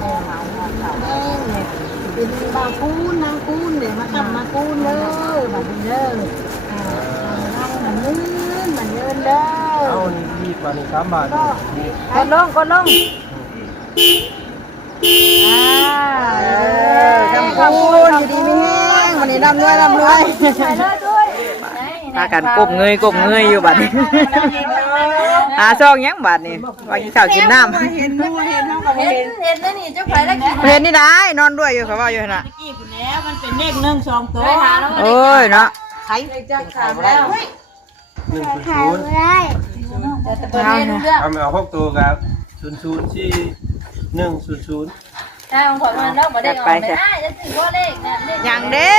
เนี่ยเนี่ยเป็นบางคูนนางคูนเนี่ยมาทำมาคูนเลยแบบนี้เลยนั่งมันลื่นมันเยินเลยเอานี่บาทนี่3 บาทกดลงทำคูนอยู่ดีไม่แห้งวันนี้ร่ำรวยไปเลยด้วยพากันกบเงยอยู่บัดนี้หาซองยังบัดนี้ว่ากินข้าวกินน้ำเห็นนู่นเห็นเท่ากับเห็นแล้วนี่เจ้าไผ่แล้วกินเห็นนี่ได้นอนด้วยอยู่เขาว่าอยู่น่ะกี้คุณแล้วมันเป็นเลข1 2ตัวโอ้ยเนาะไผ่จะขายแล้ว1 0 0เอาไม่เอา6 ตัวครับ0 0 4 1 0 0ถ้าของผมมันเลิกมาได้ออกไม่ได้จะถือว่าเลขนะอย่างเด้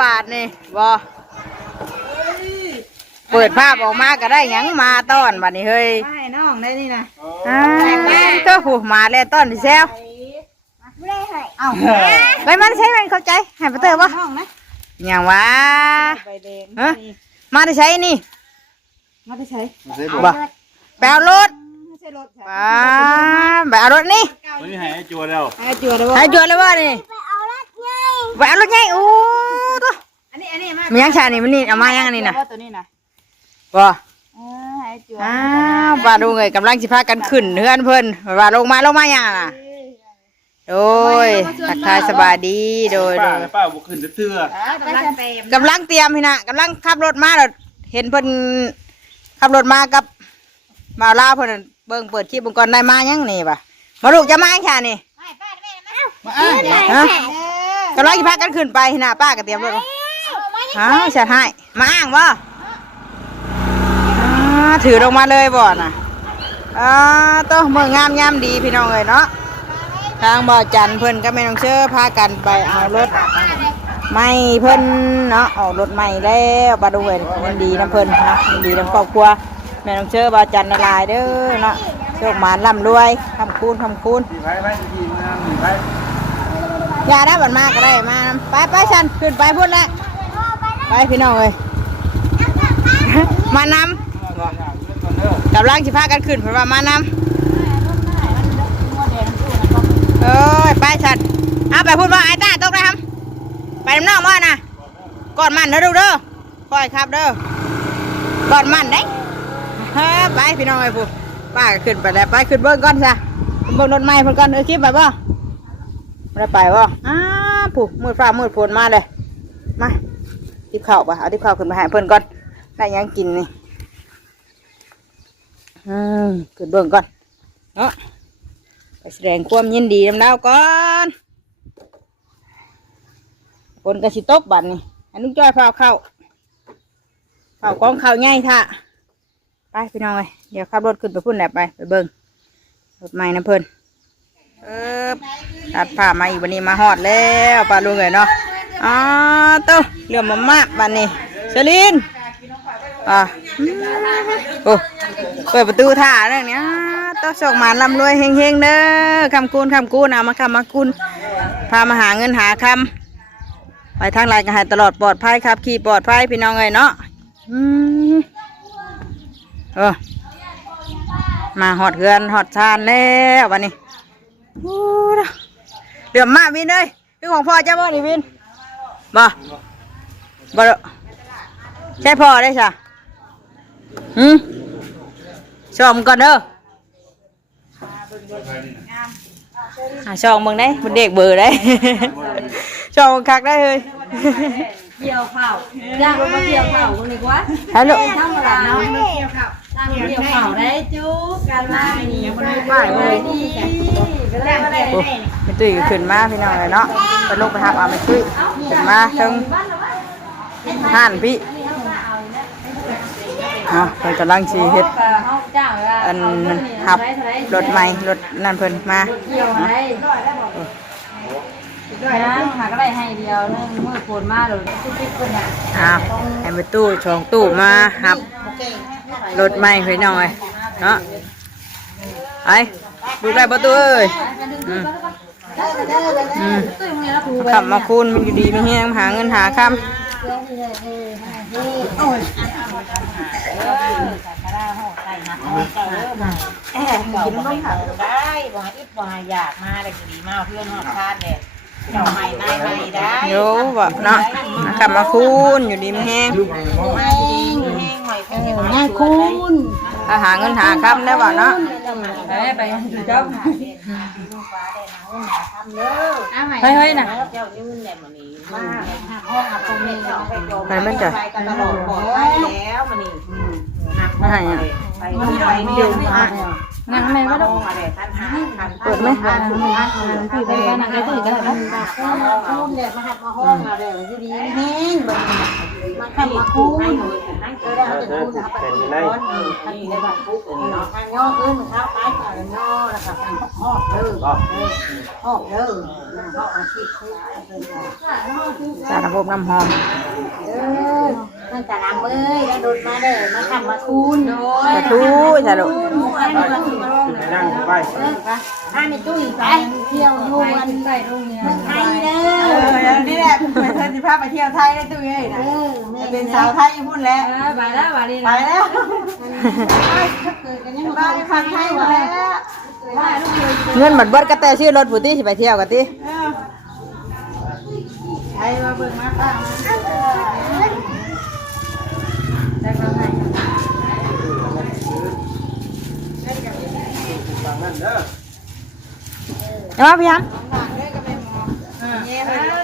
บาทนี่บ่เปิดภาพออกมาก็ได้ยังมาต้อนบัดนี้เฮ้ยมาให้น้องได้นี่นะเจ้าผู้มาแล้วต้อนดิเซลเอ้าไปมันใช้มันเข้าใจให้ไปเตอร์บ่อย่างวะมาได้ใช้นี่มาได้ใช้บ่แปลรถป้าไปเอารถนี่วันนี้ให้จัวแล้วให้จัวแล้วว่านี่ไปเอารถใหญ่โอ้ตัวอันนี้มียังชานี่มันนี่เอามายังอันนี้นะตัวนี้นะบ่ว่าดูไงกำลังสิพากันขึ้นเฮือนเพิ่นว่าลงมายังน่ะโดยทักทายสบายดีโดยป้าบ่ขึ้นเตื้อกำลังเตรียมพี่นะกำลังขับรถมาแล้วเห็นเพิ่นขับรถมากับมาลาเพิ่นเบิ่งเปิดคลิปเบิ่งก่อนได้มายังนี่ป่ะมาลูกจะมายังชานี่ฮะกำลังสิพากันขึ้นไปนะป้าก็เตรียมรถฉันให้มาอ้างบ่ถือลงมาเลยบ่น่ะต้องเมืองงามดีพี่น้องเลยเนาะทางบ่อจันเพิ่นก็ไม่ต้องเชื่อพากันไปเอารถไม่เพิ่นเนาะออกรถใหม่แล้วบาดูเห็นมันดีน้ำเพิ่นนะมันดีน้ำครอบครัวแม่ต้องเชื่อบ่อจันละลายเด้อเนาะโชคหมานร่ำรวยทำคูณอย่าได้บัดมาก็ได้มาไปฉันขึ้นไปพุ่นแล้วไปพี่น้องเลยมานำกำลังสิพากันขึ้นเพราะว่ามานำไปฉันเอาไปพูดว่าไอ้ตาตกได้ครับไปน้ำนอกว่านะกอดมันเด้อดูเด้อคอยครับเด้อกอดมันได้ไปพี่น้องไอ้ผู้ป้าก็ขึ้นไปแล้วไปขึ้นเบิ้งก่อนซะเบิ้งรถไม้เพิ่นก่อนคลิปไปบ่ไม่ได้ไปบ่ผู้มืดฟ้ามืดฝนมาเลยมาทิพข้าวป่ะเอาทิพข้าวขึ้นไปให้เพิ่นก่อนได้ยังกินนี่ขึ้นเบิ่งก่อนเนาะไปแสดงความยินดีนำดาวก่อนคนกระสิตกบัดนี่ให้ลุงจ้อยพาเข้ากองข้าวง่ายท่าไปพี่น้องเลยเดี๋ยวขับรถขึ้นไปพุ่นแหละไปเบิ่งรถใหม่นะเพิ่นตัดผ้ามาอีกวันนี้มาฮอดแล้วปลาลุงเลยเนาะโตเรื่องมาบัดนี้เชลินโอ้เปิดประตูท่าเรื่องนี้ต้องส่งมาลำรวยเฮงๆเด้อคำคูณเอามาคูณพามาหาเงินหาคำไปทางไรกันให้ตลอดปลอดภัยครับขี่ปลอดภัยพี่น้องเลยเนาะมาหอดเฮือนหอดชานแล้ววันนี้เดือดมากวินเลยคือของพ่อเจ้าบ่ดิวินบ่ใช่พ่อได้ใช่ชมก่อนเด้อชมมึงได้มันเด็กเบอร์ได้ชมคักได้เลยเกี่ยวข้าวย่างมาเกี่ยวข้าวคนนี้กว่าฮัลโหลทำอะไรเนาะเกี่ยวข้าวได้จุ๊กกันมานี่คนนี้ป้ายเลยไม่ตุ้ยขึ้นมาพี่น้องเลยเนาะไปลงไปหักเอาไม่ตุ้ยขึ้นมาถึงห่านพี่เพิ่นกำลังชีเฮ็ดอันหับรถใหม่รถนั่นเพิ่นมาหาก็ได้ให้เดียวนึงมือโผล่มาเลยให้ไปตู้ช่องตู้มาหับรถใหม่พี่น้องเลยเนาะไปดูได้ประตูเอ้ยขับมาคูณมันอยู่ดีไม่แห้งหาเงินหาคำ าห่อไก่หักห่อไก่เริ่มมากินน้ำผักได้บ่ให้อึดบ่ให้อยากมาได้ดีมากเพื่อนหอดทานเนี่ยเจ้าใหม่นายใหม่ได้ โยแบบเนาะกลับมาคูนอยู่ดีมแห้ง แห้งหอยแห้งคุณ ถ้าหาเงินหาคำได้บ่เนาะ ไปเจ้าเฮ้ยน่ะเจ้ายืนแหลมมันนี่มาห้องอัตโนมัติไปกันตลอดปลอดภัยแล้วมันนี่ไปที่เดิมนั่งแม่ก็ต้องเปิดไหมพี่ไปนั่งไอ้ตุ้ยกันแล้วคุ้มเด็ดมาหัดมาห้องมาเดี๋ยวจะดีแห้งมาทำมาคุ้มได้จะคุ้มนะครับเป็นร้อนนี่ได้แบบปุ๊บเนาะทางย่อขึ้นเท้าซ้ายต่อย่อนะครับทางหอบเด้อหอบเด้อหอบอาชีพ สารพบน้ำหอม มันจะน้ำเอ้ยแล้วโดนมาเด้อมาทำมาคูนโดย จะทูจะดุ ไปนั่งไป ถ้าไม่ตุ้ยไปเที่ยวดูวันใส่ตรงนี้ไทยเด้อ นี่แหละเป็นเธอสิพาไปเที่ยวไทยได้ตุ้ยเลยนะเป็นสาวไทยอยู่พุ่นแล้ว ไปแล้ววันนี้ ไปแล้ว บ้านพักไทยหมดแล้ว เงินหมดเบิดก็แต่ชื่อรถผู้ที่สิไปเที่ยวกันติ ไทยมาเบิ่งมาป้าได้มาให้ ฝั่งนั้นเด้อ เดี๋ยวมาพี่ฮัม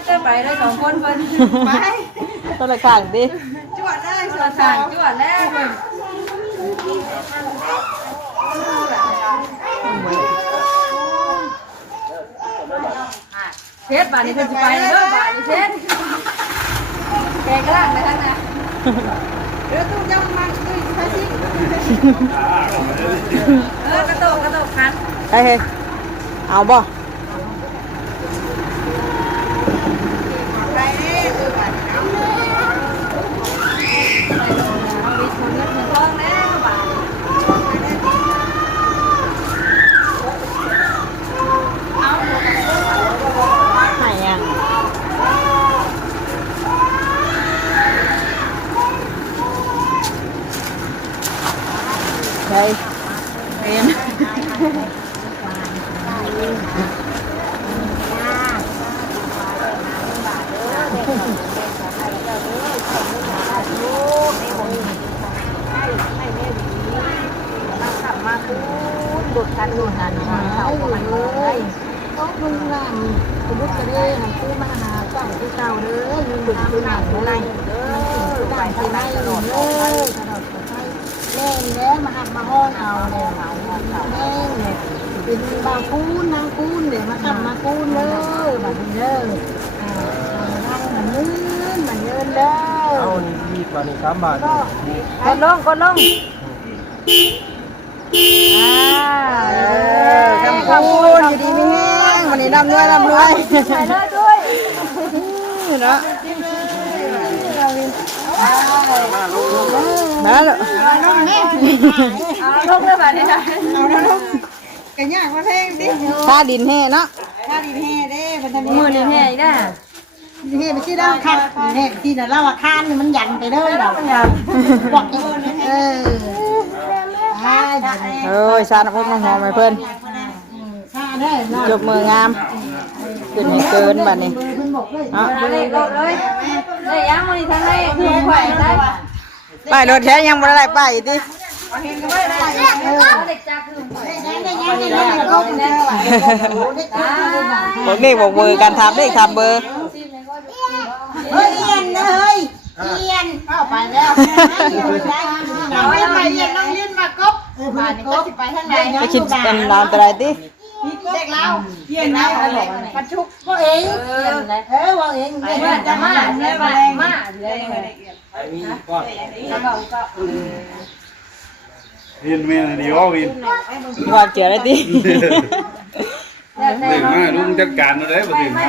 จะไปได้สองคนเพิ่นไป ต้นละข้างดิ จวดได้สุดทางจวดแล้วเพิ่นเพชรบาทนี้เพิ่นสิไปเด้อบาทนี้เพชรแกกลางไปทางน่ะเดี๋ยวตู้ยังมันคือไปสิกระโดดคัน ไปเฮ้ยเอาบ่ ไปเด้คือบาทเอาวิชเงินทองแล้วบาท ไหนอ่ะใช่เป็นดุดกันดุดนั่นเขามันเลยต้องพึ่งงานคุณลูกจะได้หนังคู่มาหาเจ้าที่เก่าเด้อยืนทำหนังเลยไปที่ไหนตลอดเลยตลอดไปแม่แล้วมาหักมาห้องเอาเลยแม่เนี่ยเป็นบางคูนนางคูนเดี๋ยวมาทำมาคูนเลยแบบนี้เด้อนั่งมันยืนเด้อ เอาดีกว่านี้3 บาท กดลงทำคูนอยู่ดีไม่แห้งวันนี้ดำด้วยไปเลยด้วยเนาะมาแล้วเอาลงเลยแบบนี้นะเอาลงกันยากมาแท่งดิท่าดินแห่เนาะท่าดินแห่เด้เป็นท่ามือดินแห่อีกนะแห่ไปที่เราคันแห่ที่น่ะเราคานมันยันไปเด้อเราบอกเอ้ยชาหน้าพวกน้องหอมไปเพื่อนจบมืองามขึ้นให้เกินบัดนี้เลยยังมันทางไหนป้ายรถแท้ยังบ่ได้ป้ายอีกดิบอกเลขบอกเบอร์การทำเลขทำเบอร์ เฮ้ยเอียนเลยเอียนเข้าไปแล้วเอาไว้ไปเอียนต้องยื่นมากบมานี่ก็สิไปทางไหน ไปคิดเป็นร้านตรายดิ เด็กเราเอียนเราปัจจุก็เองว่าเองจะมาเลยมาเลย ไปมีก่อน เรียนแม่ดีว่าวิน ก่อนเกี่ยวอะไรดิ เด็กมากลุงจัดการอะไรบ่ถึงมา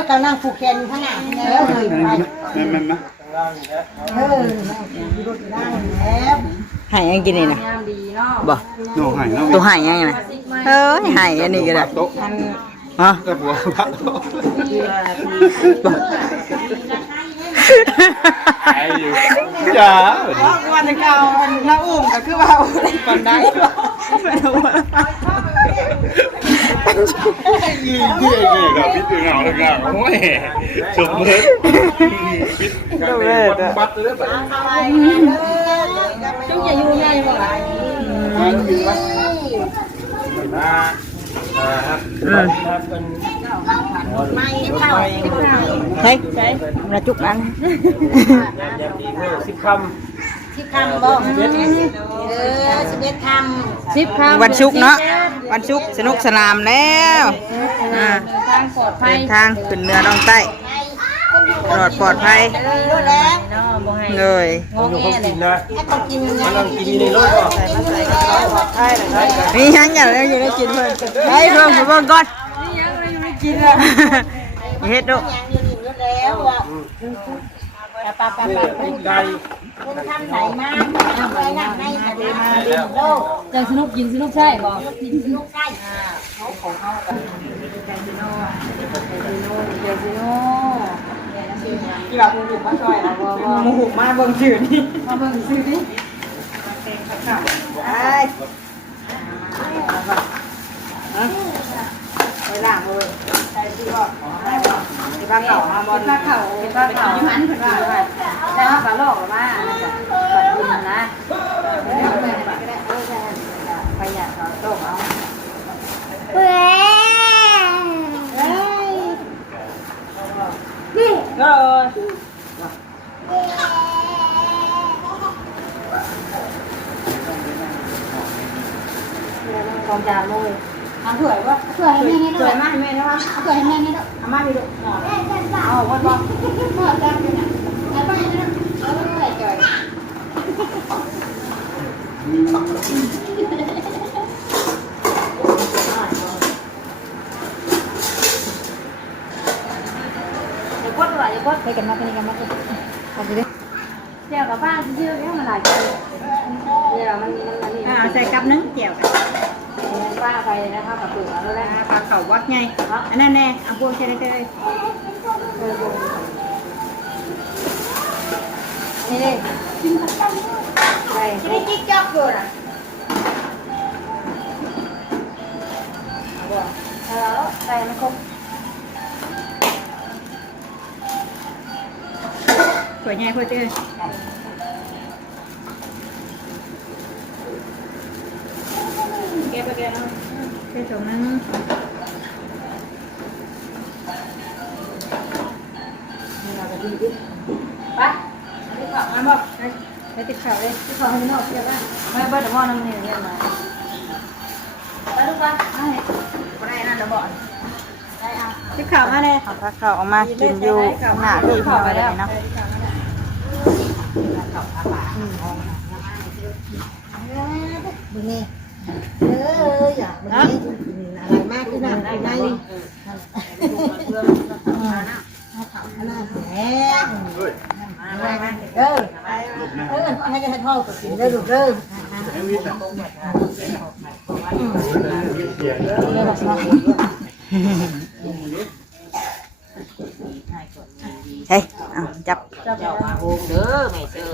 ก กำลังผูกแขนข้างหน้าเลยไป แม่นนะ ล่างนี่แหละ รถได้แล้ว หายยังกินนี่นะบ่ โน่หายเนาะ ตัวหายยังไงเฮ้ยหายอันนี้ก็ได้ โต๊ะ ฮะ กับหัวพักโต๊ะ ไอ้อยู่จ้า วันเก่าเราอุ้มก็คือว่าปันได้ยี่กับพิษเงาเลยเงาโอ้ยสมมติพิษกันบัดเลยแบบ จุกอย่าอยู่ใหญ่บ่ล่ะ เฮ้ยเราจุกอัน 10 คำ 10 คำบ่11 คำ10 คำ วันศุกร์เนาะวันศุกร์สนุกสนามแล้วทางปลอดภั เดิ ย นทางขึ้นเหนือลงใต้ปลอดภัยเลย อยู่เขากินนะมันต้องกินในรถก่อน มียังอย่างแล้วอยู่ได้กินเพิ่นไปเพิ่มไปเพิ่มก่อนนี่ยังอะไรอยู่ได้กินอ่ะเฮ็ดดู ได้ จังสนุกกินสนุกใช่บ่หมูมาเบิ่งชื่อนี่ มาเบิ่งซื้อดิ ไปล้างเลยใส่ที่บ่ที่บ้านเก่ามาบ่ ปลาเข่าปลาเข่าอยู่หันเพิ่นว่าแต่ว่าปลาหลอกมาปัดบุญนะไปอยากเขาโตเอาของจานเลยเอาเผื่อว่าเผื่อให้แม่นี่ด้วยมาให้แม่นะวะเผื่อให้แม่นี่ด้วยเอามาพี่ดูเอาไว้บ่เผื่อจานเป็นอ่ะแล้วก็ยังนะเอาไว้จ่อยอย่าพดว่ะอย่าพดไปกันมาไปกันมาไปเอาไปดิเดี๋ยวกับบ้านชื่อเนี้ยมันหลายใจเดี๋ยวมันอันนี้ ใส่กับนึงเกี่ยวกัน ป้าไปนะคะกับปุ๋ยแล้วแหละ ปลาเข่าวัดไงอันนั้นแน่เอาพวกใช่ได้เลย นี่เลยไปนี่จิ๊กจ๊อกอยู่นะแล้วใส่มันครบ สวยไงพ่อเจ้เก็บไปเก็บเอาเก็บตรงนั้นไปติดข่าวมาบอกไปติดข่าวเลยติดข่าวให้นอกเกี่ยวกันไม่เบิร์ดพ่อน้ำเนี่ยเนี่ยมาไปลูกไปไปได้นั่นเดี๋ยวบอกได้เอา ที่ข่าวมาเลยเอาผักข่าวออกมากินอยู่หน้าที่ข่าวไปแล้วเนาะ บึงนี่อยากบึงนี่อะไรมากขึ้นอะไรได้ให้จะทอดกับกินได้ดูเด้อเฮ้ยเอาจับ เจ้ามาโฮมเด้อไม่เจอ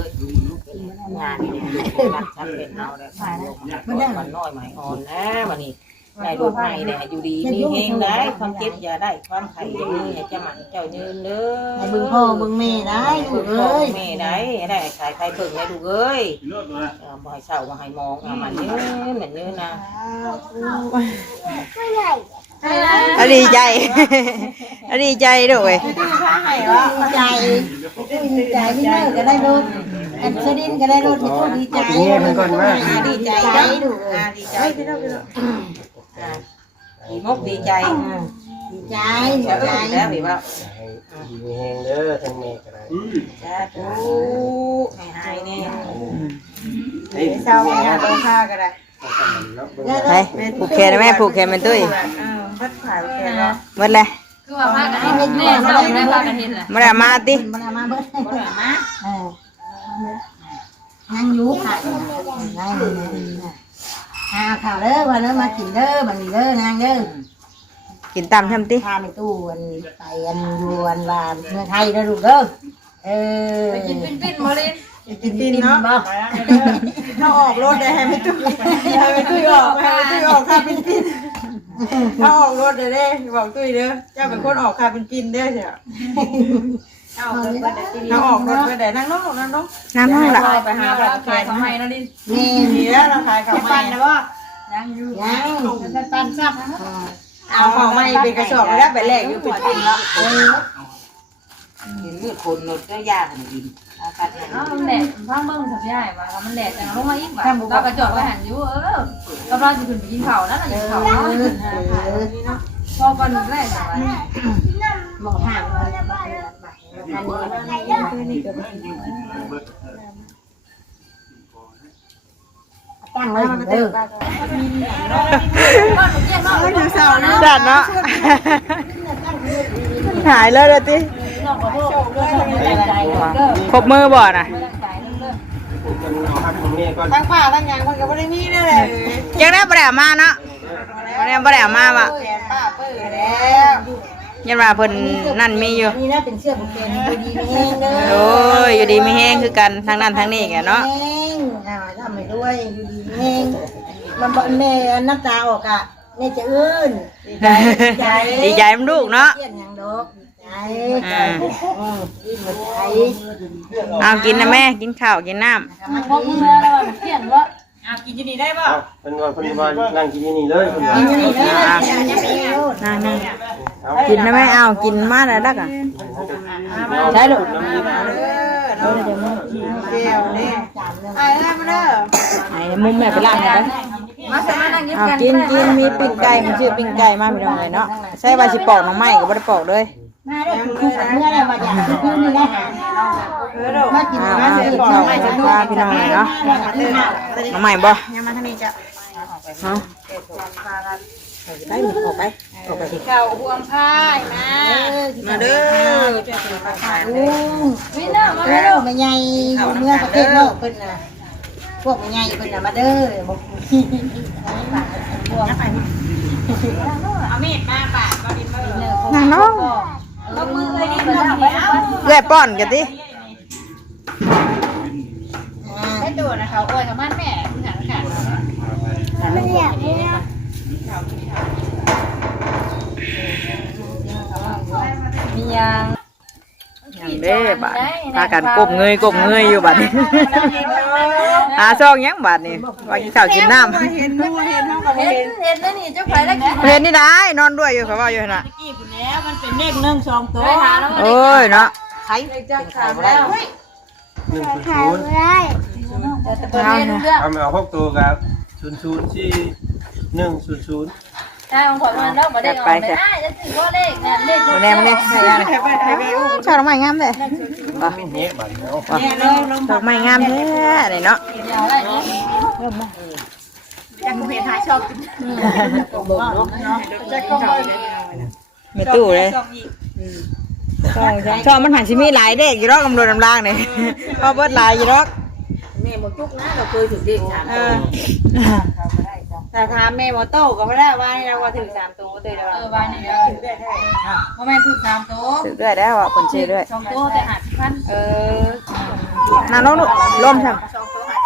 งานนี่รักชักเป็นเราได้มันได้มันน้อยหมายอ่อนนะวันนี้ได้ดูใหม่เนี่ยอยู่ดีมีเฮงได้ความเจ็บอย่าได้ความไข่อย่ามืออย่าจะหมันเจ้ายืนเด้อบึงพ่อบึงแม่ได้ลูกเอ้ยแม่ได้ได้ขายไข่เบิ่งได้ลูกเอ้ยบ่ให้เศร้าบ่ให้มองมันยืนเหมือนยืนนะ ดีใจดีใจด้วย ใจดีใจพี่เลิกก็ได้รถอันเชดินก็ได้รถที่พูดดีใจดีใจได้ดูดีใจดีมกดีใจดีใจดีใจแล้วพี่ว่า ดีมีแห้งเด้อทั้งแม่ก็ได้ จ้าตูให้หายเนี่ย เศร้าเนี่ยต้องฆ่าก็ได้ไปผูกแขนแม่ผูกแขนเป็นตุ้ย พัดผ่าแค่เนาะ หมดเลย คือว่าพากันเห็นแม่เราไม่พากันเห็นแหละ มาได้มาติ มันมาเบิดมันมานั่งอยู่ค่ะนั่งข่าวเด้อวันนี้มากินเด้อบังเด้อนางเด้อ กินตามทำติ พาไปตู้อันไปอันยวนว่าเมืองไทยเด้อลูกเด้อ ไปกินปิ้นๆมาเลย กินตีนเนาะถ้าออกรถได้ให้ไม่ตุ้ยออกค่ะเป็นปินถ้าออกรถได้เด้บอกตุ้ยเด้อเจ้าเป็นคนออกค่ะเป็นปินเด้อเสียถ้าออกรถไปได้นั่งน้องน้ำน้องล่ะไปหาแบบขายของใหม่นะดิ นี่แล้วเราขายของใหม่นะบ่ ยังอยู่ ยังปั้นซับเอาของใหม่เป็นกระสอบแล้วไปแลกอยู่เป็นปินแล้วเห็นมือคนรถก็ยากจริงมันแดดฟังเบิ้งสับใหญ่มามันแดดแต่ลงมาอีกว่ะเรากระจกไว้หันอยู่กำลังจะขึ้นไปกินข้าวนั่นแหละกินข้าวเนาะพอก่อนแรกบอกห่างตั้งไว้เด้อจัดเนาะหายเลยเด้อติครบมือบ่น่ะทั้งป้าทั้งยังเพิ่นก็บ่ได้มีเด้อเลยยังได้บ่ได้มาเนาะบ่ได้มาว่ะป้าเปิ้นแล้วยันว่าเพิ่นนั่นมีอยู่นี่น่าเป็นเสื้อบุกเกนอยู่ดีมีแห้งเด้อโอ้ยอยู่ดีมีแห้งคือกันทางนั้นทางนี้แกเนาะทำไปด้วยอยู่ดีมีแห้งมันบ่แม่น้ำตาออกอ่ะแม่จะอื้นดีใจมันลูกเนาะเตี้ยนหยังดอกเอากินนะแม่กินข้าวกินน้ำพกมือแล้วเตี้ยนว่ากินที่นี่ได้ป่ะเป็นวันนั่งกินที่นี่เลยนั่งกินนะแม่เอากินมาแล้วดักอ่ะได้ลูกไอ้มุมแม่ไปล้างเลยกินมีปิ้งไก่มันชื่อปิ้งไก่มาพี่น้องเลยเนาะใช่ว่าสิปอกน้องไม้ก็ไม่ได้ปอกเลยมาได้คือเมื่อไรมาอย่างคือนี่นะมากินมาเสร็จก่อนไม่จะดูพี่น้องเลยเนาะน้องไม้บ่ยังมาทางนี้จะได้หมดออกไปเก่าห่วงพายมาเด้อไม่เนาะมาเด้อมาใหญ่อยู่เมืองประเทศโลกเพิ่นน่ะพวกมาใหญ่เพิ่นน่ะมาเด้อบอกเอามีดมาปาดก็ดินางน้องลงมือเลยดิเพิ่นเอาไปเอาเลื่อยป้อนกันดิให้ตัวนะเขาโอ้ยกับมันแม่คุณหาขาดไม่อยากมียังเด้บัดพากันกบเงยอยู่บัดนี้หาซองยังบัดนี่ว่ากินข้าวกินน้ำเห็นแล้วนี่เจ้าใครได้กินเห็นนี่ได้นอนด้วยอยู่เขาว่าอยู่น่ะกี่ปุ่นแล้วมันเป็นเลข1 2ตัวโอ้ยเนาะใครจะขายแล้วขายได้เอา6ตัวครับ00ที่100ใช่ของขวัญมันเลิกมาได้ออกไม่ได้จะถือว่าเลขเนี่ยเลขมันแน่ชอบดอกไม้งามเลยป่ะดอกไม้งามแท้เลยเนาะยังเพจหาชอบกินไม่ตู้เลยชอบมันหันชิมีหลายเด็กอยู่รอกลำรวยลำล่างเนี่ยชอบเบิดหลายอยู่รอกแม่หมดทุกนะเราเคยถึงเด็ก3ตัวแต่ถามแม่หมอโต้ก็ไม่ได้ว่านี่เราว่าถึง3ตัวเตยแล้วว่านี่ถึงได้เพราะแม่ถึง3ตัวถึงด้วยได้ว่าคนชื่อด้วย2ตัวแต่50,000น้าน้องล่มใช่ไหม2ตัว50,000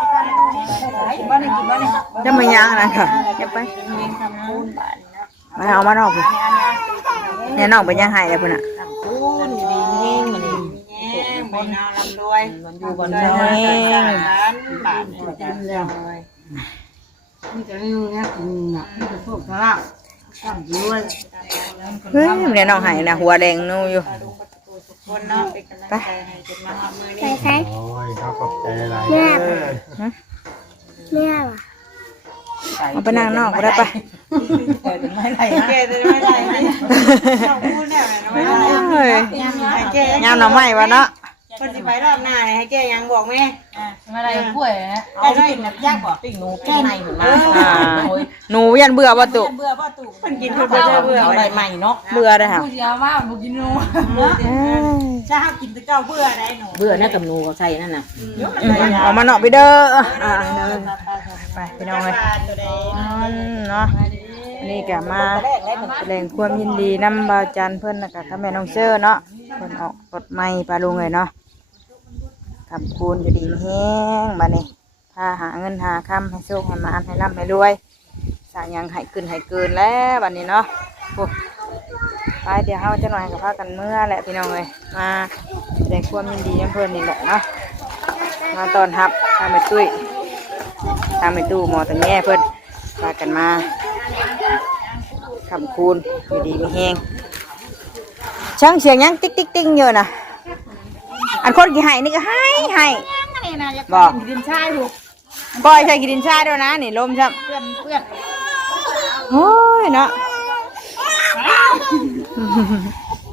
กินบ้านนี่จะไม่ย่างนะค่ะเก็บไปมาเอามานอกเนี่ยนอกไปย่างหายเลยพุ่นอ่ะบนนาลำด้วยอยู่บนนาบาทนี่จะนี่นะกินน่ะนี่จะพวกสลับตั้งด้วย เฮ้ยเนี่ยน้องหายนะหัวแดงนู่อยู่คนเนาะเป็นกำลังใจให้จนมาหามือนี่โอ้ยเขาขอบใจหลายแม่เอาไปนั่งนอกก็ได้ปะยามหน่อไม้วะเนาะคนสิไปรอบหน้าให้แกยังบอกแม่อะไรป่วยนะเอาปิ้งยากกว่าปิ้งหนูแค่ในหนูมาหนูยันเบื่อประตูเบื่อประตูมันกินเบื่ออะไรใหม่เนาะเบื่อเลยค่ะผู้เชี่ยวว่าบุกินหนูถ้าเขากินตะเก้าเบื่อได้หนูเบื่อน่ากับหนูเขาใส่นั่นน่ะเอามาเนาะไปเด้อไปพี่น้องเลยเนาะนี่แกมาแสดงความยินดีนำบ่าวจันเพิ่นนะคะถ้าแม่น้องเชื่อเนาะเพิ่นออกรถใหม่ปลาลุงเลยเนาะ คำคูณอยู่ดีแห้งมาเนี่ยถ้าหาเงินหาคำให้โชคให้มาให้ร่ำให้รวยสร้างยังให้ขึ้นให้เกินแล้ววันนี้เนาะไปเดี๋ยวเขาจะหน่อยกับพากันเมื่อแหละพี่น้องเลยมาแสดงความยินดีกับเพื่อนนี่แหละเนาะมาตอนทับทำไปตุ้ยทำไปตู้หมอตันแง่เพื่อนพากันมาคำคูณอยู่ดีไม่แห้งช่างเสียงยังติ๊กติ๊กติ๊กเยอะนะอันคนกี่ไห้นี่ก็ให้บอกดินชายถูกบ่อยใช่กินดินชายด้วยนะนี่ลมใช่เพื่อนโอ้ยเนาะ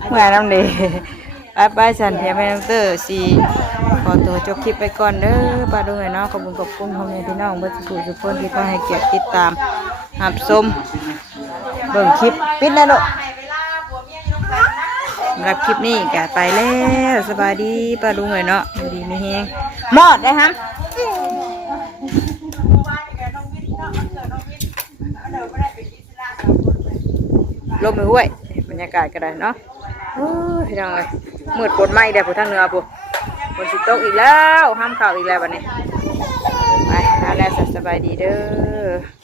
เมื่อน้ำดีไปฉันเทียมแม่น้องเตอร์สีขอตัวจบคลิปไปก่อนเด้อป้าดูหน่อยเนาะขอบคุณพ่อแม่พี่น้องเพื่อนทุกคนที่ก็ให้เกียรติติดตามหับชมเบิ่งคลิปปิดแล้วลูกสำหรับคลิปนี้ก็ไปแล้วสบายดีป้าดูหน่อยเนาะดีไม่แห้งหมดได้ครับลมมือห้วยบรรยากาศก็ได้เนาะพี่น้องเลยมืดปวดไหมเดี๋ยวผู้ทางเหนือผู้ฝนสิตกอีกแล้วห้ามข่าวอีกแล้ววันนี้ไปแล้วสบายดีเด้อ